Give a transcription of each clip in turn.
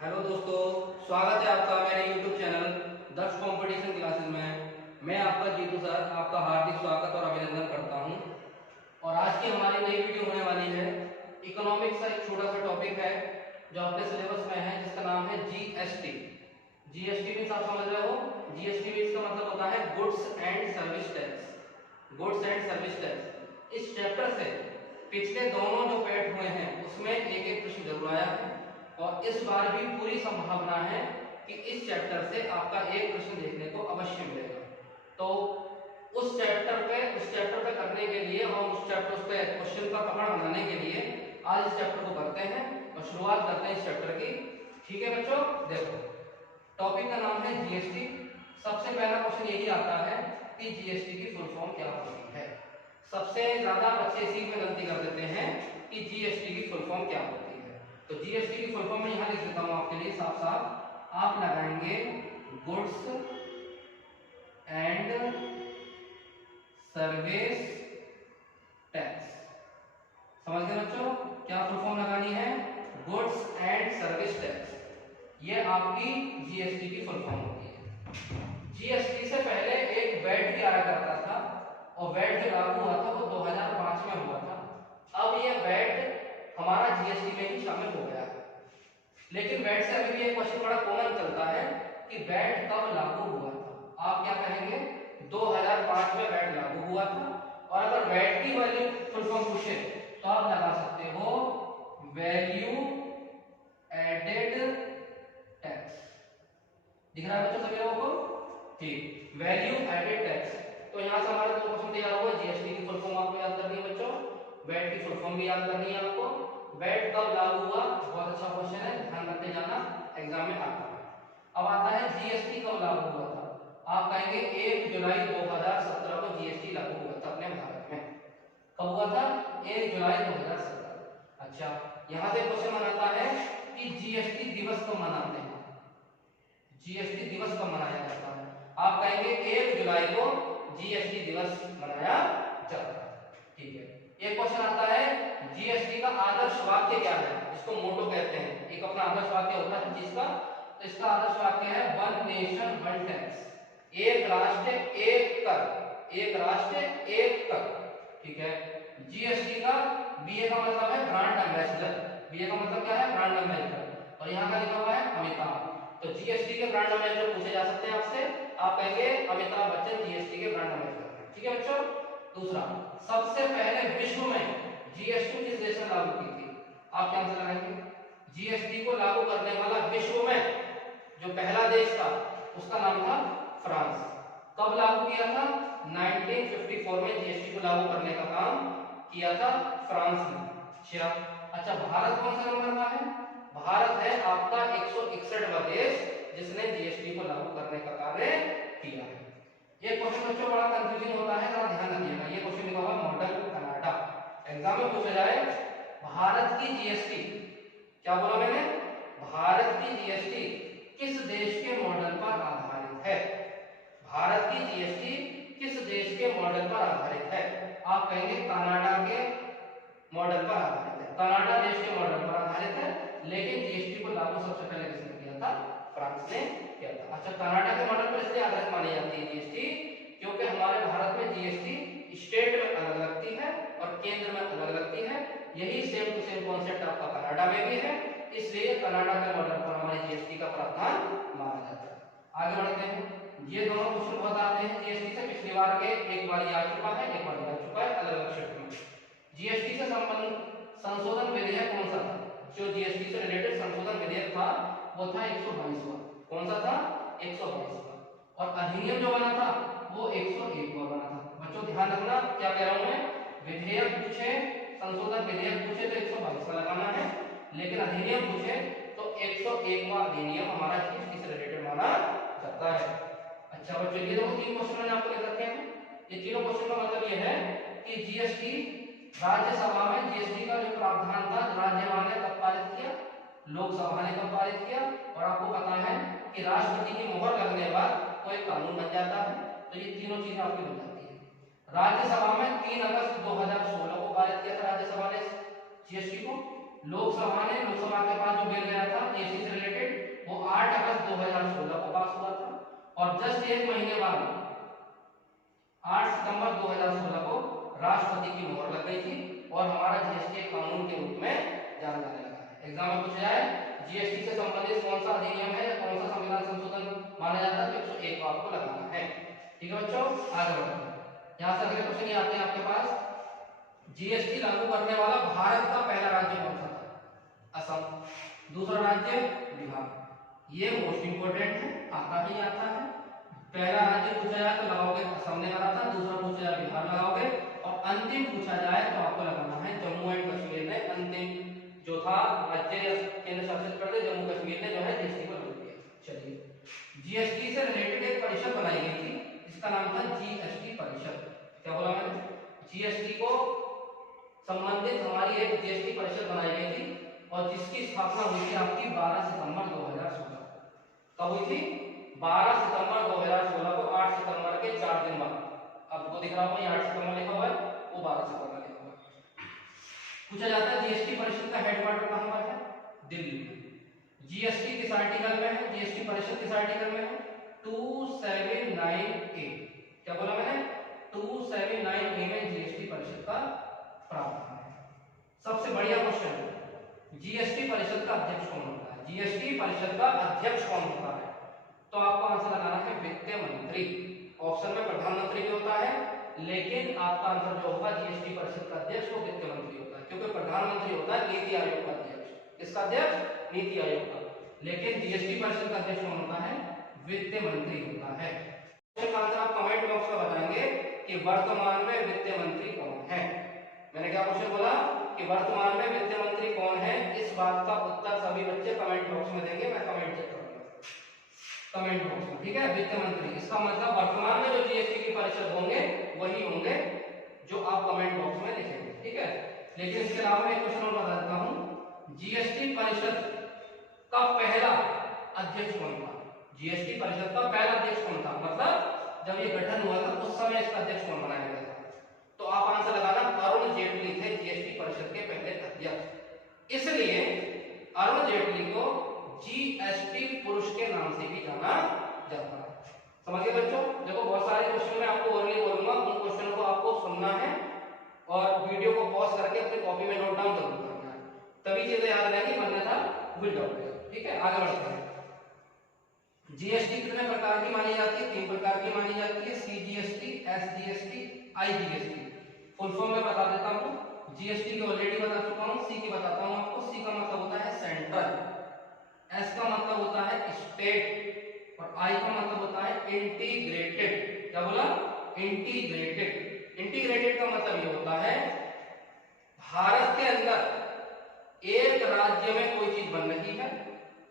Hello दोस्तों, स्वागत है आपका मेरे YouTube चैनल दक्ष कंपटीशन क्लासेस में। मैं आपका जीतू सर आपका हार्दिक स्वागत और अभिनंदन करता हूं। और आज की हमारी नई वीडियो होने वाली है इकोनॉमिक्स का एक छोटा सा टॉपिक है जो आपके सिलेबस में है, जिसका नाम है जीएसटी। जीएसटी मीन्स आप समझ रहे हो, जीएसटी मीन्स का मतलब होता है goods and service tax. Goods and service tax इस चैप्टर से पिछले दोनों जो पेट हुए हैं उसमें एक एक प्रश्न जरूर आया है और इस बार भी पूरी संभावना है कि इस चैप्टर से आपका एक प्रश्न देखने को अवश्य मिलेगा। तो उस चैप्टर पे करने के लिए और उस चैप्टर पे क्वेश्चन का पकड़ बनाने के लिए आज इस चैप्टर को करते हैं और शुरुआत करते हैं इस चैप्टर की। ठीक है बच्चों, देखो टॉपिक का नाम है जीएसटी। सबसे पहला क्वेश्चन यही आता है कि जीएसटी की फुल फॉर्म क्या होती है। सबसे ज्यादा बच्चे इसी में गलती कर देते हैं कि जीएसटी की फुल फॉर्म क्या होती है। तो जीएसटी की फुल फॉर्म में यहां लिख देता हूं आपके लिए साफ साफ। आप लगाएंगे गुड्स एंड सर्विस टैक्स। समझ गए बच्चों, क्या फुल फॉर्म लगानी है? Goods and service tax. ये आपकी जीएसटी की फुल फॉर्म होती है। जीएसटी से पहले एक वैट भी आया करता था और वैट जो लागू हुआ था वो 2005 में हुआ था। अब ये वैट हमारा जीएसटी में ही शामिल हो गया है। लेकिन वैट से अभी भी एक क्वेश्चन बड़ा कॉमन चलता है कि वैट कब लागू हुआ था। आप क्या कहेंगे? 2005 में वैट लागू हुआ था। और अगर वैट की वैल्यू फुल फॉर्म पूछे तो आप लगा सकते हो वैल्यू एडेड टैक्स। दिख रहा है बच्चों सभी लोगों को? ठीक, वैल्यू एडेड टैक्स। तो यहां से हमारा जो क्वेश्चन तैयार हुआ, जीएसटी की फुल फॉर्म आपको याद करनी है बच्चों, वैट की फुल फॉर्म भी याद करनी है आपको। वैट कब लागू हुआ, बहुत अच्छा क्वेश्चन है, ध्यान रखते जाना, एग्जाम में आता है। अब आता है जीएसटी कब लागू हुआ था। आप कहेंगे 1 जुलाई 2017 को जीएसटी लागू हुआ था अपने भारत में। कब हुआ था? 1 जुलाई 2017। अच्छा, यहां से क्वेश्चन बनाता है कि जीएसटी दिवस कब मनाते हैं। जीएसटी दिवस कब मनाया जाता है? आप कहेंगे 1 जुलाई को जीएसटी दिवस मनाया जाता है। ठीक है, एक क्वेश्चन आता है जीएसटी का आदर्श वाक्य क्या है, इसको मोटो कहते हैं। एक अपना आदर्श वाक्य होता है चीज का, तो इसका आदर्श वाक्य है वन नेशन वन टैक्स। एक राष्ट्र एक कर, एक राष्ट्र एक कर। ठीक है, जीएसटी का बीए का मतलब है ब्रांड एम्बेसडर। बीए का मतलब क्या है? Brand ambassador. और यहाँ का लिखा हुआ है अमिताभ। तो जीएसटी के ब्रांड एम्बेसडर पूछे जा सकते हैं आपसे, आप कहेंगे अमिताभ बच्चन जीएसटी के ब्रांड एम्बेसडर। ठीक है बच्चों। दूसरा, सबसे पहले विश्व में जीएसटी किस देश ने लागू की थी? आप क्या आंसर लगाएंगे? जीएसटी को लागू करने वाला विश्व में जो पहला देश था उसका नाम था फ्रांस। कब लागू किया था? 1954 में जीएसटी को लागू करने का काम किया था फ्रांस ने। अच्छा, भारत कौन सा नंबर का है? भारत है आपका 161वां देश जिसने जीएसटी को लागू करने का कार्य किया है। ये क्वेश्चन बच्चों बड़ा कंफ्यूजिंग होता है, जरा ध्यान रखिएगा। ये क्वेश्चन लिखा हुआ मॉडल कनाडा। एग्जाम में पूछा जाए भारत की जीएसटी, क्या बोला मैंने? भारत की जीएसटी किस देश के मॉडल पर आधारित है? भारत की जीएसटी किस देश के मॉडल पर आधारित है? आप कहेंगे कनाडा के मॉडल पर आधारित है। कनाडा देश के मॉडल पर आधारित है, लेकिन जीएसटी को लागू सबसे पहले किसने किया था? फ्रांस ने किया था। अच्छा, कनाडा के मॉडल पर इसलिए आधारित मानी जाती है जीएसटी क्योंकि हमारे भारत में जीएसटी स्टेट में अलग लगती है और केंद्र में अलग लगती है। यही सेम टू सेम कॉन्सेप्ट आपका कनाडा में भी है, इसलिए कनाडा के मॉडल पर हमारी जीएसटी का प्रावधान माना जाता है। आगे बढ़ते हैं। ये दोनों क्वेश्चन बहुत आते हैं जीएसटी से, पिछली बार के एक बार आ चुका है, एक बार आ चुका है अलग अलग क्षेत्र में। जीएसटी से संबंधित संशोधन विधेयक कौन सा था? जो जीएसटी से रिलेटेड संशोधन विधेयक था वो था 122वां। कौन सा था? 122वां। और अधिनियम जो बना था वो 101वां बना था। बच्चों ध्यान रखना, क्या कह रहा हूं मैं? विधेयक पूछे, संशोधन विधेयक पूछे तो 122वां लगाना है, लेकिन अधिनियम पूछे तो 101वां अधिनियम हमारा जीएसटी से रिलेटेड माना जाता है। अच्छा बच्चों, ये देखो 3 क्वेश्चन मैंने आपको लिख रखे हैं। ये तीनों क्वेश्चन का मतलब ये है कि जीएसटी राज्यसभा में जीएसटी का जो प्रावधान था राज्यसभा ने कब पारित किया, लोकसभा ने कब पारित किया, और आपको पता है कि राष्ट्रपति की मोहर लगने के बाद कोई कानून बन जाता है। तो ये तीनों चीजें आपकी बन जाती है। राज्यसभा में 3 अगस्त 2016 को पारित किया था राज्यसभा ने जीएसटी को। लोकसभा ने, लोकसभा के पास जो बिल गया था जीएसटी से रिलेटेड एक महीने बाद 8 सितंबर 2016 को राष्ट्रपति की मोहर लग गई थी और हमारा जीएसटी कानून के रूप में जाना जाने लगा है। एग्जाम में पूछा जाए जीएसटी से संबंधित कौन सा अधिनियम है या कौन सा संविधान संशोधन माना जाता है, 101 को आपको लगाना है। ठीक है बच्चों, आगे बढ़ते हैं। यहाँ से अगले क्वेश्चन ये आते हैं आपके पास, जीएसटी लागू करने वाला भारत का पहला राज्य कौन सा था? असम। दूसरा राज्य बिहार। ये मोस्ट इंपोर्टेंट है, आता ही आता है। पहला राज्य पूछा जाए तो लगाओगे असम ने करा था, दूसरा पूछा जाए बिहार लगाओगे, और अंतिम पूछा जाए तो आपको लगाना है जम्मू एंड कश्मीर ने अंतिम जो था राज्य केंद्र शासित प्रदेश जम्मू कश्मीर ने जो है जीएसटी को लागू किया। चलिए, जीएसटी से रिलेटेड एक परिषद बनाई गई थी, इसका नाम था जीएसटी परिषद। क्या बोला मैंने? जीएसटी को संबंधित हमारी एक जीएसटी परिषद बनाई गई थी और जिसकी स्थापना हुई थी आपकी 12 सितंबर 2016। कब हुई थी? 12 सितंबर 2016 को। 8 सितंबर के 4 दिन बाद, आपको दिख रहा होगा ये 8 सितंबर लिखा हुआ है, वो 12 सितंबर लिखा हुआ है। पूछा जाता है जीएसटी परिषद का हेडक्वार्टर कहां पर है? दिल्ली में। जीएसटी किस आर्टिकल में है? जीएसटी परिषद किस आर्टिकल में है? 279A। क्या बोला मैंने? 279A में जीएसटी परिषद का प्रावधान है। सबसे बढ़िया क्वेश्चन, जीएसटी परिषद का अध्यक्ष कौन होता है? जीएसटी परिषद का अध्यक्ष कौन होता है? तो आपको आंसर लगाना है वित्त मंत्री। ऑप्शन में प्रधानमंत्री भी होता है, लेकिन आपका आंसर जो होगा जीएसटी परिषद का अध्यक्ष वो वित्त मंत्री होता है, क्योंकि प्रधानमंत्री होता है नीति आयोग का अध्यक्ष। किसका अध्यक्ष? नीति आयोग का। लेकिन जीएसटी परिषद का अध्यक्ष कौन होता है? वित्त मंत्री होता है। इसका आंसर आप कमेंट बॉक्स में बताएंगे कि वर्तमान में वित्त मंत्री कौन है। मैंने क्या क्वेश्चन बोला कि वर्तमान में वित्त मंत्री कौन है? इस बात का उत्तर सभी बच्चे कमेंट बॉक्स में देंगे, मैं कमेंट चेक करूंगा कमेंट बॉक्स में। ठीक है, वित्त मंत्री, इसका मतलब वर्तमान में जो जीएसटी की परिषद होंगे वही होंगे जो आप कमेंट बॉक्स में लिखेंगे। ठीक है, लेकिन इसके अलावा मैं एक क्वेश्चन और बता देता हूं, जीएसटी परिषद का पहला अध्यक्ष कौन था? जीएसटी परिषद का पहला अध्यक्ष कौन था? मतलब जब ये गठन हुआ था उस समय इसका अध्यक्ष कौन बनाया गया था? तो आप आंसर लगाना अरुण जेटली थे जीएसटी परिषद के पहले अध्यक्ष। इसलिए अरुण जेटली को जीएसटी पुरुष के नाम से भी जाना जाता है। समझ गए बच्चों? देखो बहुत सारे क्वेश्चन मैं आपको ओरली बोलूंगा, उन क्वेश्चनों को आपको सुनना है और वीडियो को पॉज करके अपनी कॉपी में नोट डाउन जरूर करना है, तभी चीजें याद रहेंगी, वरना था भूल जाओगे। ठीक है, आगे बढ़ते हैं। जीएसटी कितने प्रकार की मानी जाती है? 3 प्रकार की मानी जाती है, CGST, SGST, IGST. Full form में बता देता हूं, जीएसटी की ऑलरेडी बता चुका हूं, सी की बताता हूं आपको। सी का मतलब होता है सेंट्रल, एस का मतलब होता है स्टेट, और आई का मतलब होता है इंटीग्रेटेड। क्या बोला? इंटीग्रेटेड। इंटीग्रेटेड का मतलब ये होता है भारत के अंदर एक राज्य में कोई चीज बन रही है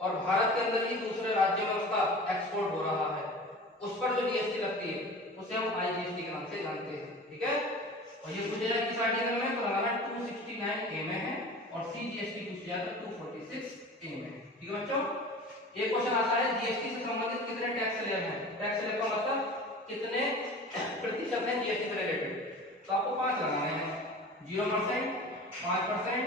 और भारत के अंदर ही दूसरे राज्य में उसका एक्सपोर्ट हो रहा है, उस पर जो जीएसटी लगती है उसे हम आईजीएसटी के नाम से जानते हैं। ठीक है, और ये पूछा जाए किस आर्टिकल में, तो लगाना 269A में है, और सीजीएसटी पूछा जाए तो 246A में। ठीक है बच्चों, एक क्वेश्चन आता है जीएसटी से संबंधित कितने टैक्स स्लैब हैं? टैक्स स्लैब का मतलब कितने प्रतिशत हैं जीएसटी से रिलेटेड? तो आपको 5 लगाने हैं, 0%, 5%,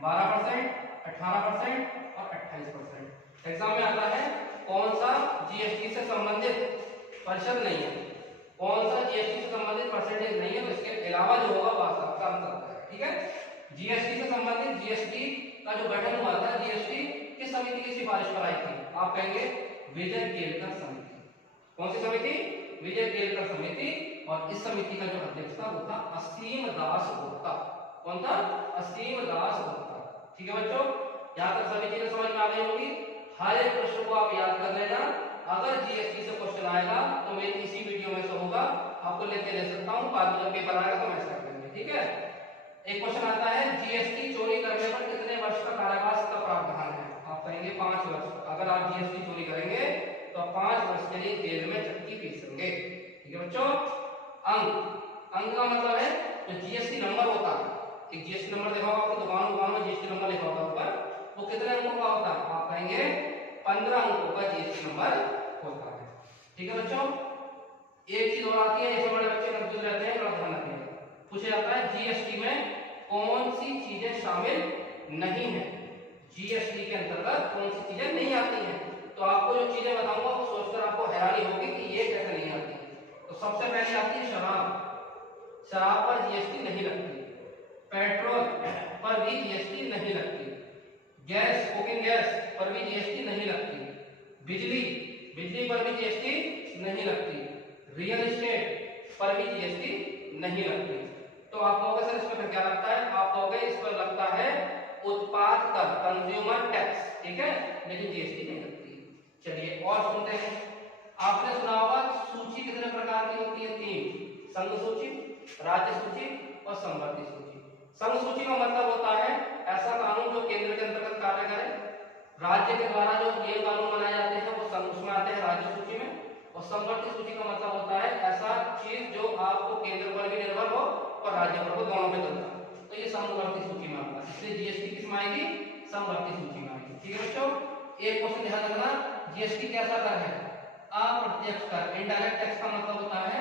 12%, 18% और 28%। एग्जाम में आता है कौन सा जीएसटी से संबंधित परिषद नहीं है, कौन सा जीएसटी से संबंधित परसेंटेज नहीं है, तो इसके अलावा जो होगा वो आपका आंसर आता है। ठीक है, जीएसटी से संबंधित जीएसटी का जो गठन हुआ था, जीएसटी किस समिति की सिफारिश पर आई थी? आप कहेंगे विजय केलकर समिति। कौन सी समिति? विजय केलकर समिति। और इस समिति का जो अध्यक्ष था वो था असीम दास गुप्ता। कौन था? असीम दास गुप्ता। ठीक है बच्चों, यहाँ तक सभी चीजें समझ में आ गई होगी। हर एक प्रश्न को आप याद कर लेना, अगर जीएसटी से क्वेश्चन आएगा तो मेरी इसी वीडियो में से होगा, आपको लेके ले सकता हूँ, बाद में जब पेपर आएगा तो मैच कर लेंगे। ठीक है, एक क्वेश्चन आता है जीएसटी चोरी करने पर कितने वर्ष का कारावास का प्रावधान है? आप कहेंगे 5 वर्ष। अगर आप जीएसटी चोरी करेंगे तो 5 वर्ष के लिए जेल में चक्की पीसेंगे। ठीक है बच्चों, अंक का मतलब है जो जीएसटी नंबर होता है, एक जीएसटी नंबर देखा होगा आपको, दुकान में जीएसटी नंबर लिखा होता है ऊपर, वो कितने अंकों का होता है? आप कहेंगे 15 अंकों का जीएसटी नंबर होता है। ठीक है बच्चों, एक चीज और आती है, जैसे बड़े बच्चे कंफ्यूज रहते हैं, ध्यान रखिएगा। पूछा जाता है जीएसटी में कौन सी चीजें शामिल नहीं है, जीएसटी के अंतर्गत कौन सी चीजें नहीं आती हैं। तो आपको जो चीजें बताऊंगा वो सोचकर आपको हैरानी होगी कि ये कैसे नहीं कुकिंग गैस पर भी जीएसटी नहीं लगती, बिजली पर भी जीएसटी नहीं लगती, रियल एस्टेट पर भी जीएसटी नहीं लगती। तो आप कहोगे सर इसमें क्या लगता है, आप कहोगे इस पर लगता है उत्पाद कर, कंज्यूमर टैक्स, ठीक है, लेकिन जीएसटी नहीं लगती। चलिए और सुनते हैं। आपने सुना होगा सूची कितने प्रकार की होती है, 3, संघ सूची, राज्य सूची और समवर्ती सूची। संघ सूची का मतलब होता है ऐसा कानून जो केंद्र के अंतर्गत कार्य करे, राज्य के द्वारा जो नियम कानून बनाए जाते हैं वो संघ उसमें आते हैं राज्य सूची में, और समवर्ती सूची का मतलब होता है ऐसा चीज जो आपको केंद्र पर भी निर्भर हो और राज्य पर हो, दोनों पे चलता है, तो ये समवर्ती सूची में आता है। इसलिए जीएसटी किसमें आएगी, समवर्ती सूची में आएगी। ठीक है बच्चों, एक क्वेश्चन ध्यान रखना, जीएसटी कैसा कर है, अप्रत्यक्ष कर। इनडायरेक्ट टैक्स का मतलब होता है,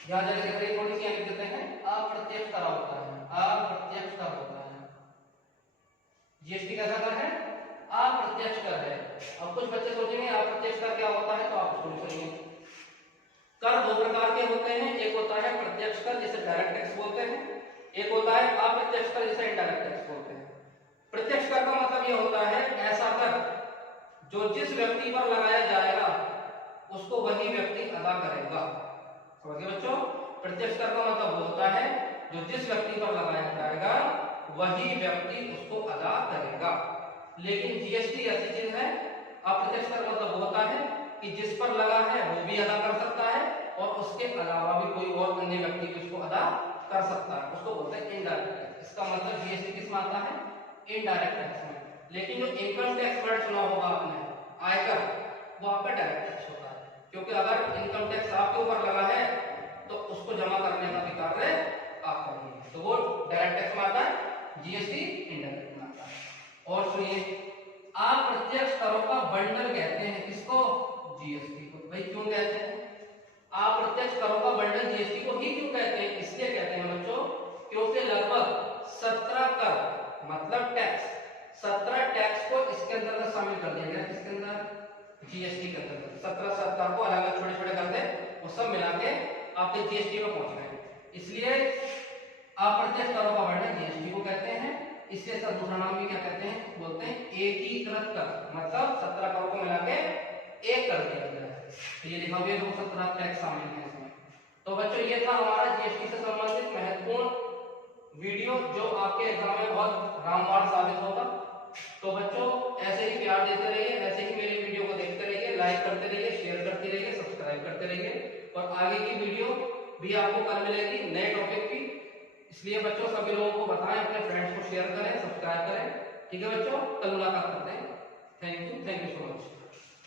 यहां जगह थोड़ी सी लिख देते हैं, अप्रत्यक्ष कर होता है, अप्रत्यक्ष कर होता है। जीएसटी कैसा कर है, अप्रत्यक्ष कर है। अब कुछ बच्चे सोचेंगे अप्रत्यक्ष कर क्या होता है, तो आप उसको सुनिए। कर 2 प्रकार के होते हैं, एक होता है प्रत्यक्ष कर जिसे डायरेक्ट टैक्स बोलते हैं, एक होता है अप्रत्यक्ष कर जिसे इनडायरेक्ट टैक्स बोलते हैं। प्रत्यक्ष कर का मतलब यह होता है ऐसा कर जो जिस व्यक्ति पर लगाया जाएगा उसको वही व्यक्ति अदा करेगा। समझिए बच्चों, प्रत्यक्ष कर का मतलब होता है जो जिस व्यक्ति पर लगाया जाएगा वही व्यक्ति उसको अदा करेगा। लेकिन जीएसटी ऐसी चीज है, अप्रत्यक्ष कर मतलब होता है कि जिस पर लगा है वो भी अदा कर सकता है और उसके अलावा भी कोई और अन्य व्यक्ति भी उसको अदा कर सकता है, उसको बोलते हैं इनडायरेक्ट टैक्स। इसका मतलब जीएसटी किस में आता है, इनडायरेक्ट टैक्स में। लेकिन जो इनकम टैक्स वर्ड सुना होगा आपने, आयकर, वो आपका डायरेक्ट टैक्स होता है, क्योंकि अगर इनकम टैक्स आपके ऊपर लगा है तो उसको जमा करने का भी कार्य आप करेंगे, तो वो डायरेक्ट टैक्स में आता है, जीएसटी इनडायरेक्ट में आता है। और सुनिए, अप्रत्यक्ष करों का बंडल कहते हैं किसको, जीएसटी को। भाई क्यों कहते हैं अप्रत्यक्ष करों का बंडल, जीएसटी को ही क्यों कहते हैं, इसलिए कहते हैं बच्चों क्योंकि लगभग 17 कर मतलब टैक्स, 17 टैक्स को इसके अंदर शामिल कर दिया गया, किसके अंदर, जीएसटी के अंदर। 17 को अलग अलग छोटे छोटे कर दे, वो सब मिला के आपके जीएसटी में पहुंच गए, इसलिए अप्रत्यक्ष करों का बंडल जीएसटी को कहते हैं। इसके साथ दूसरा नाम भी क्या कहते हैं, बोलते हैं एकीकृत कर, मतलब 17 करों को मिला के एक कर दिया गया है। तो ये लिखा हुआ है 17 टैक्स शामिल है इसमें। तो बच्चों ये था हमारा जीएसटी से संबंधित महत्वपूर्ण वीडियो जो आपके एग्जाम में बहुत रामबाण साबित होगा। तो बच्चों ऐसे ही प्यार देते रहिए, ऐसे ही मेरी वीडियो को देखते रहिए, लाइक करते रहिए, शेयर करते रहिए, सब्सक्राइब करते रहिए, और आगे की वीडियो भी आपको कल मिलेगी नए टॉपिक की। इसलिए बच्चों सभी लोगों को बताएं, अपने फ्रेंड्स को शेयर करें, सब्सक्राइब करें। ठीक है बच्चों, कल मुलाकात करते हैं। Thank you so much.